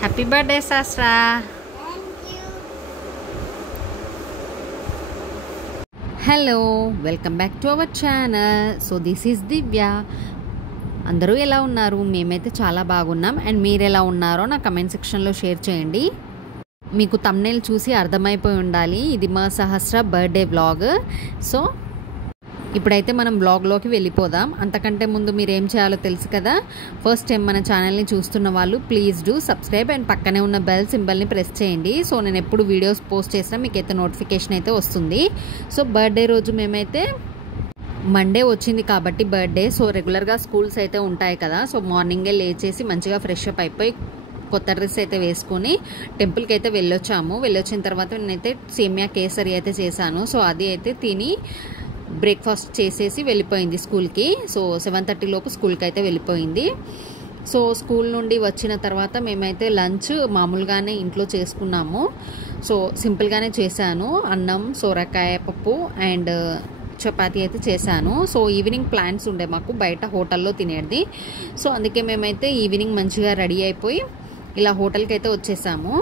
Happy birthday Shastra. Hello, welcome back to our channel. So this is Divya. అందరూ ఎలా ఉన్నారు? మేమైతే చాలా బాగున్నాం. అండ్ మీరు ఎలా ఉన్నారో నా కమెంట్ సెక్షన్లో షేర్ చేయండి. మీకు థంబ్నెయిల్ చూసి అర్థమైపోయి ఉండాలి, ఇది మా సహస్ర బర్త్డే వ్లాగ్. సో ఇప్పుడైతే మనం వ్లాగ్లోకి వెళ్ళిపోదాం. అంతకంటే ముందు మీరు ఏం చేయాలో తెలుసు కదా. ఫస్ట్ టైం మన ఛానల్ని చూస్తున్న వాళ్ళు ప్లీజ్ డూ సబ్స్క్రైబ్ అండ్ పక్కనే ఉన్న బెల్ సింబల్ని ప్రెస్ చేయండి. సో నేను ఎప్పుడు వీడియోస్ పోస్ట్ చేసినా మీకైతే నోటిఫికేషన్ అయితే వస్తుంది. సో బర్త్డే రోజు మేమైతే మండే వచ్చింది కాబట్టి బర్త్డే, సో రెగ్యులర్గా స్కూల్స్ అయితే ఉంటాయి కదా. సో మార్నింగే లేచేసి మంచిగా ఫ్రెష్ అప్ అయిపోయి కొత్త డ్రెస్ అయితే వేసుకొని టెంపుల్కి అయితే వెళ్ళొచ్చాము. వెళ్ళొచ్చిన తర్వాత నేనైతే సేమియా కేసరి అయితే చేశాను. సో అది అయితే తిని బ్రేక్ఫాస్ట్ చేసేసి వెళ్ళిపోయింది స్కూల్కి. సో 7:30 లోపు స్కూల్కి అయితే వెళ్ళిపోయింది. సో స్కూల్ నుండి వచ్చిన తర్వాత మేమైతే లంచ్ మామూలుగానే ఇంట్లో చేసుకున్నాము. సో సింపుల్గానే చేశాను. అన్నం, సొరకాయ పప్పు అండ్ చపాతీ అయితే చేశాను. సో ఈవినింగ్ ప్లాన్స్ ఉండే మాకు బయట హోటల్లో తినేది. సో అందుకే మేమైతే ఈవినింగ్ మంచిగా రెడీ అయిపోయి ఇలా హోటల్కి అయితే వచ్చేసాము.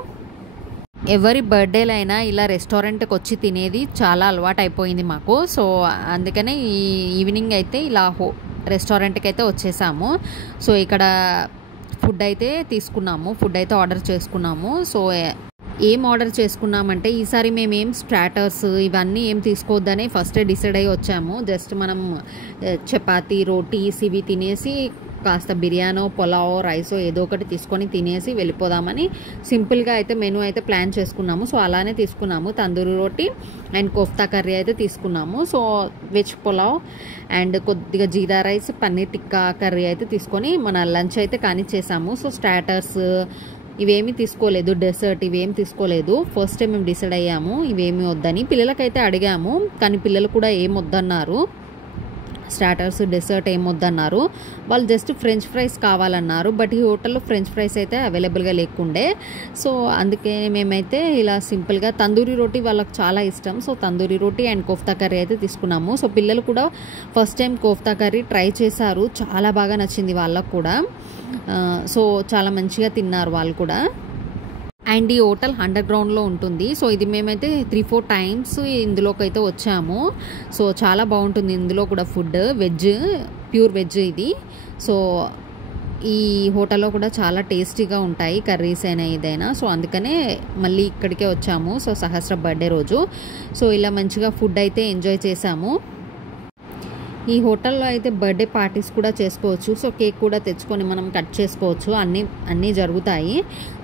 ఎవరి బర్త్డేలైనా ఇలా రెస్టారెంట్కి వచ్చి తినేది చాలా అలవాటు అయిపోయింది మాకు. సో అందుకనే ఈ ఈవినింగ్ అయితే ఇలా రెస్టారెంట్కి అయితే వచ్చేసాము. సో ఇక్కడ ఫుడ్ అయితే తీసుకున్నాము, ఫుడ్ అయితే ఆర్డర్ చేసుకున్నాము. సో ఏం ఆర్డర్ చేసుకున్నామంటే ఈసారి మేము ఏం స్టార్టర్స్ ఇవన్నీ ఏం తీసుకోవద్దని ఫస్టే డిసైడ్ అయ్యి వచ్చాము. జస్ట్ మనం చపాతీ, రోటీస్ ఇవి తినేసి కాస్త బిర్యానో, పులావో, రైసో ఏదో ఒకటి తీసుకొని తినేసి వెళ్ళిపోదామని సింపుల్గా అయితే మెనూ అయితే ప్లాన్ చేసుకున్నాము. సో అలానే తీసుకున్నాము. తందూరి రోటీ అండ్ కోఫ్తా కర్రీ అయితే తీసుకున్నాము. సో వెజ్ పులావ్ అండ్ కొద్దిగా జీరా రైస్, పన్నీర్ టిక్కా కర్రీ అయితే తీసుకొని మన లంచ్ అయితే కానిచ్చేసాము. సో స్టార్టర్స్ ఇవేమీ తీసుకోలేదు, డెసర్ట్ ఇవేమి తీసుకోలేదు. ఫస్ట్ టైం మేము డిసైడ్ అయ్యాము ఇవేమీ వద్దని. పిల్లలకైతే అడిగాము కానీ పిల్లలు కూడా ఏం వద్దన్నారు. స్టార్టర్స్, డెసర్ట్ ఏం వద్దన్నారు. వాళ్ళు జస్ట్ ఫ్రెంచ్ ఫ్రైస్ కావాలన్నారు. బట్ ఈ హోటల్లో ఫ్రెంచ్ ఫ్రైస్ అయితే అవైలబుల్గా లేకుండే. సో అందుకే మేమైతే ఇలా సింపుల్గా తందూరి రోటీ వాళ్ళకి చాలా ఇష్టం. So tandoori roti and kofta curry అయితే తీసుకున్నాము. సో పిల్లలు కూడా first time kofta curry try చేశారు, చాలా బాగా నచ్చింది వాళ్ళకు కూడా. సో చాలా మంచిగా తిన్నారు వాళ్ళు కూడా. అండ్ ఈ హోటల్ అండర్ గ్రౌండ్లో ఉంటుంది. సో ఇది మేమైతే 3-4 టైమ్స్ ఇందులోకి అయితే వచ్చాము. సో చాలా బాగుంటుంది ఇందులో కూడా ఫుడ్, వెజ్, ప్యూర్ వెజ్ ఇది. సో ఈ హోటల్లో కూడా చాలా టేస్టీగా ఉంటాయి కర్రీస్ అయినా ఏదైనా. సో అందుకనే మళ్ళీ ఇక్కడికే వచ్చాము. సో సహస్ర బర్త్డే రోజు సో ఇలా మంచిగా ఫుడ్ అయితే ఎంజాయ్ చేసాము. ఈ హోటల్లో అయితే బర్త్డే పార్టీస్ కూడా చేసుకోవచ్చు. సో కేక్ కూడా తెచ్చుకొని మనం కట్ చేసుకోవచ్చు, అన్నీ జరుగుతాయి.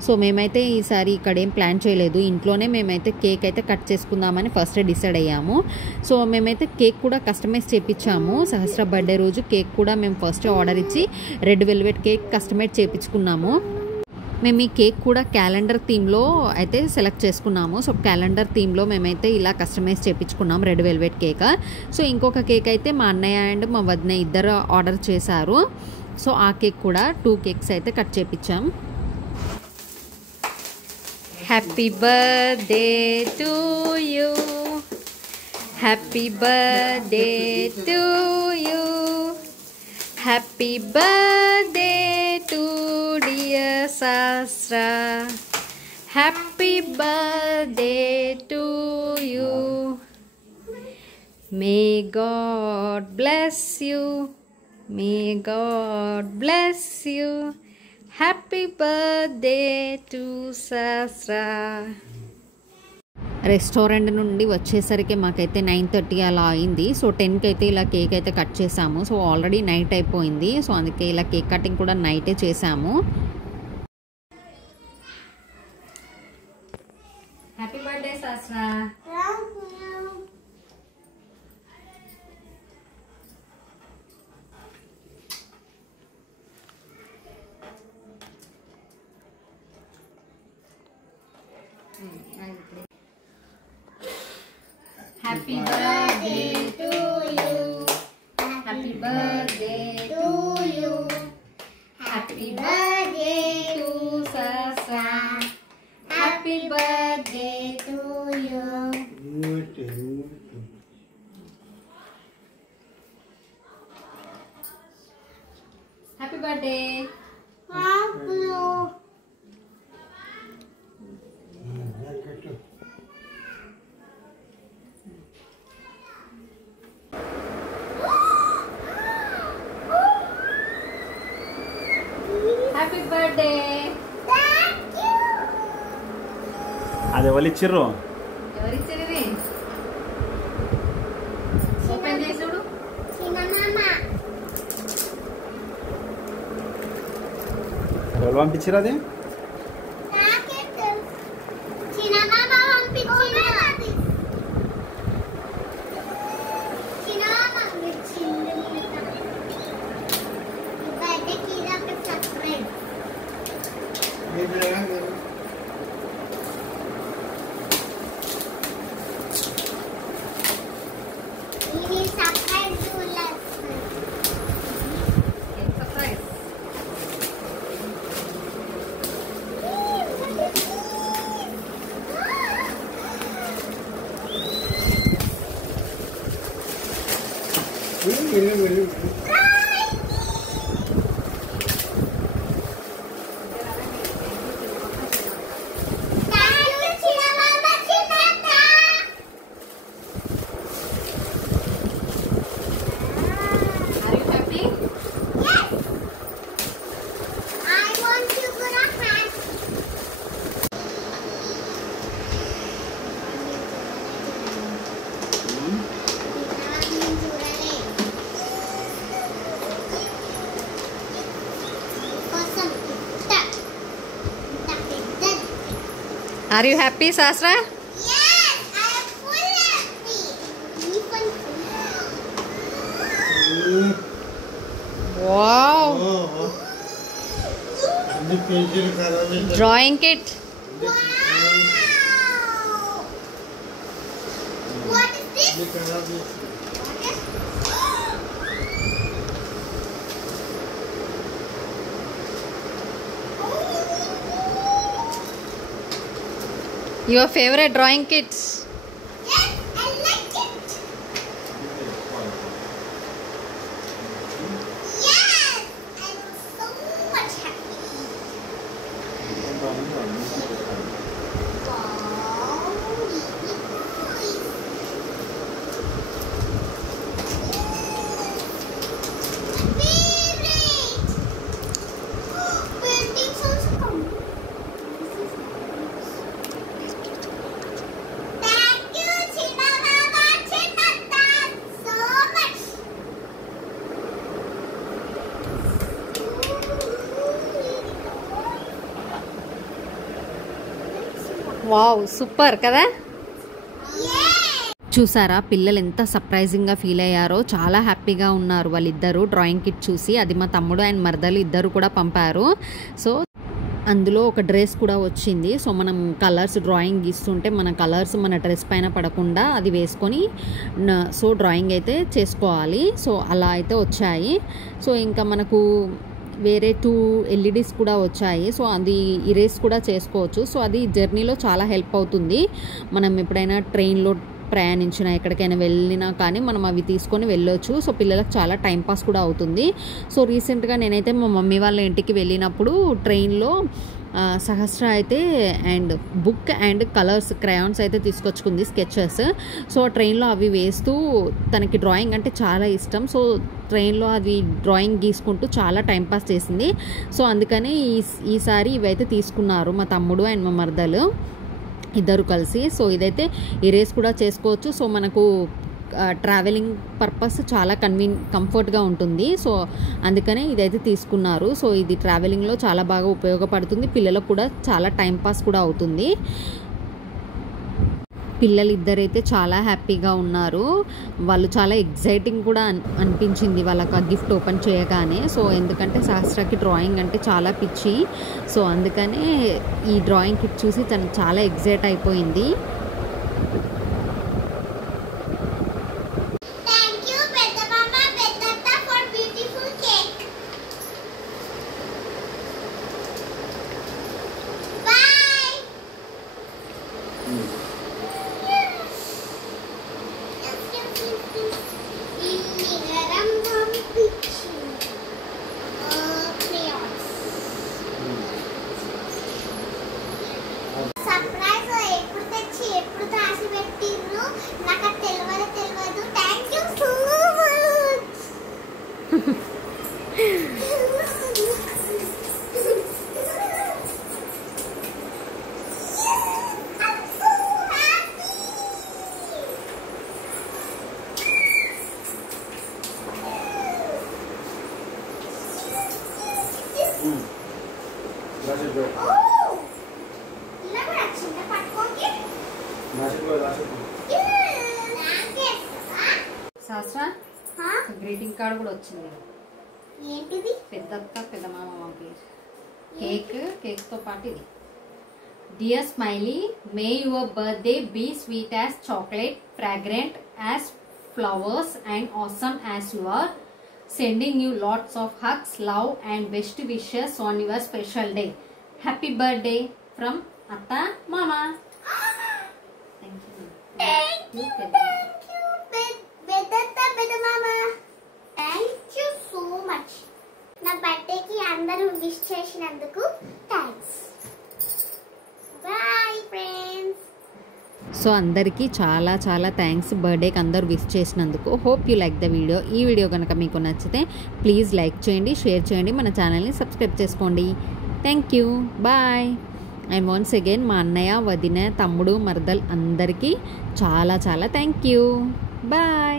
సో మేమైతే ఈసారి ఇక్కడ ఏం ప్లాన్ చేయలేదు, ఇంట్లోనే మేమైతే కేక్ అయితే కట్ చేసుకుందామని ఫస్ట్ డిసైడ్ అయ్యాము. సో మేమైతే కేక్ కూడా కస్టమైజ్ చేయించాము. సహస్ర బర్త్డే రోజు కేక్ కూడా మేము ఫస్ట్ ఆర్డర్ ఇచ్చి రెడ్ వెల్వెట్ కేక్ కస్టమైజ్ చేయించుకున్నాము. మేము ఈ కేక్ కూడా క్యాలెండర్ థీమ్లో అయితే సెలెక్ట్ చేసుకున్నాము. సో క్యాలెండర్ థీమ్లో మేమైతే ఇలా కస్టమైజ్ చేయించుకున్నాం రెడ్ వెల్వెట్ కేక్. సో ఇంకొక కేక్ అయితే మా అన్నయ్య అండ్ మా వదిన ఇద్దరు ఆర్డర్ చేశారు. సో ఆ కేక్ కూడా 2 కేక్స్ అయితే కట్ చేయించాం. Happy birthday to you, happy birthday to you, happy birthday to dear Sastra, happy birthday to you. May God bless you, may God bless you. Happy birthday to Sastra. Restaurant నుండి వచ్చేసరికి మాకైతే 9:30 అలా అయింది. So 10కి అయితే ఇలా cake అయితే cut చేసాము. సో ఆల్రెడీ నైట్ అయిపోయింది. సో అందుకే ఇలా కేక్ కటింగ్ కూడా నైటే చేసాము. Happy birthday శాస్త్రా. Happy birthday to you, happy birthday to you, happy birthday to Sastra, happy birthday to you. Happy birthday. Happy birthday. అది ఎవరిచ్చిర్రు? ఎవరిచ్చారు ఇది? ఓపెన్ చేసి చూడు. ఎవరు పంపించారు అది? Are you happy, Sasra? Yes, I am full happy. Wow. Drawing kit. Wow. What is this? Your favorite drawing kits. Yes, I like it. Yes, I'm so much happy. Wow, favorite. Paintings also come. Thank you, China Mama, China Dad, so much. Wow, super కదా. Yay! చూసారా పిల్లలు ఎంత సర్ప్రైజింగ్గా feel అయ్యారో. చాలా హ్యాపీగా ఉన్నారు వాళ్ళిద్దరూ drawing kit చూసి. అది మా తమ్ముడు అండ్ మరదలు ఇద్దరు కూడా పంపారు. సో అందులో ఒక డ్రెస్ కూడా వచ్చింది. సో మనం కలర్స్ డ్రాయింగ్ గీస్తుంటే మన కలర్స్ మన డ్రెస్ పైన పడకుండా అది వేసుకొని సో డ్రాయింగ్ అయితే చేసుకోవాలి. సో అలా అయితే వచ్చాయి. సో ఇంకా మనకు వేరే 2 LEDs కూడా వచ్చాయి. సో అది ఇరేస్ కూడా చేసుకోవచ్చు. సో అది జర్నీలో చాలా హెల్ప్ అవుతుంది. మనం ఎప్పుడైనా ట్రైన్లో ప్రయాణించినా ఎక్కడికైనా వెళ్ళినా కానీ మనం అవి తీసుకొని వెళ్ళొచ్చు. సో పిల్లలకు చాలా టైంపాస్ కూడా అవుతుంది. సో రీసెంట్గా నేనైతే మా మమ్మీ వాళ్ళ ఇంటికి వెళ్ళినప్పుడు ట్రైన్లో సహస్ర అయితే and book and colours crayons అయితే తీసుకొచ్చుకుంది, స్కెచెస్. సో ట్రైన్లో అవి వేస్తూ తనకి డ్రాయింగ్ అంటే చాలా ఇష్టం. సో ట్రైన్లో అది డ్రాయింగ్ గీసుకుంటూ చాలా టైంపాస్ చేసింది. సో అందుకని ఈసారి ఇవైతే తీసుకున్నారు మా తమ్ముడు అండ్ మా మరదలు ఇద్దరు కలిసి. సో ఇదైతే ఇరేస్ కూడా చేసుకోవచ్చు. సో మనకు ట్రావెలింగ్ పర్పస్ చాలా కంఫర్ట్గా ఉంటుంది. సో అందుకనే ఇదైతే తీసుకున్నారు. సో ఇది ట్రావెలింగ్లో చాలా బాగా ఉపయోగపడుతుంది. పిల్లలకు కూడా చాలా టైంపాస్ కూడా అవుతుంది. పిల్లలు ఇద్దరైతే చాలా హ్యాపీగా ఉన్నారు. వాళ్ళు చాలా ఎగ్జైటింగ్ కూడా అనిపించింది వాళ్ళకి ఆ గిఫ్ట్ ఓపెన్ చేయగానే. సో ఎందుకంటే సహస్రకి డ్రాయింగ్ అంటే చాలా పిచ్చి. సో అందుకనే ఈ డ్రాయింగ్ కిట్ చూసి తను చాలా ఎగ్జైట్ అయిపోయింది. Thank you, Pedda Mama, Pedda for beautiful cake. Bye. Illigaram పంపించు. Crayons. Surprise ఎప్పుడు తెచ్చి ఎప్పుడు దాచి పెట్టిర్రు నాకు తెలియదు. Thank you so much. ఓ ఇలా కూడా వచ్చిందా పట్టుకోకి శాస్త్ర గ్రీటింగ్ కార్డ్ కూడా వచ్చింది. ఏంటిది? పెద్దత్త పెద్ద మామ పేరు. కేక్తో పాటు ఇది. Dear smiley, may your birthday be sweet as chocolate, fragrant as flowers and awesome as you are. Sending you lots of hugs, love and best wishes on your special day. Happy birthday from Atta Mama. Thank you. Thank you. Bedatta Beda Mama. Thank you so much. నా బర్త్డేకి అందరూ wish చేసినందుకు thanks. Bye friends. So అందరికీ చాలా చాలా thanks బర్త్డేకి అందరూ wish చేసినందుకు. Hope you like the video. ఈ వీడియో కనుక మీకు నచ్చితే ప్లీజ్ లైక్ చేయండి, షేర్ చేయండి, మన ఛానల్ని సబ్స్క్రైబ్ చేసుకోండి. Thank you. Bye. And once again మా అన్నయ్య, వదిన, తమ్ముడు, మరదల్ అందరికీ చాలా చాలా థ్యాంక్ యూ. బాయ్.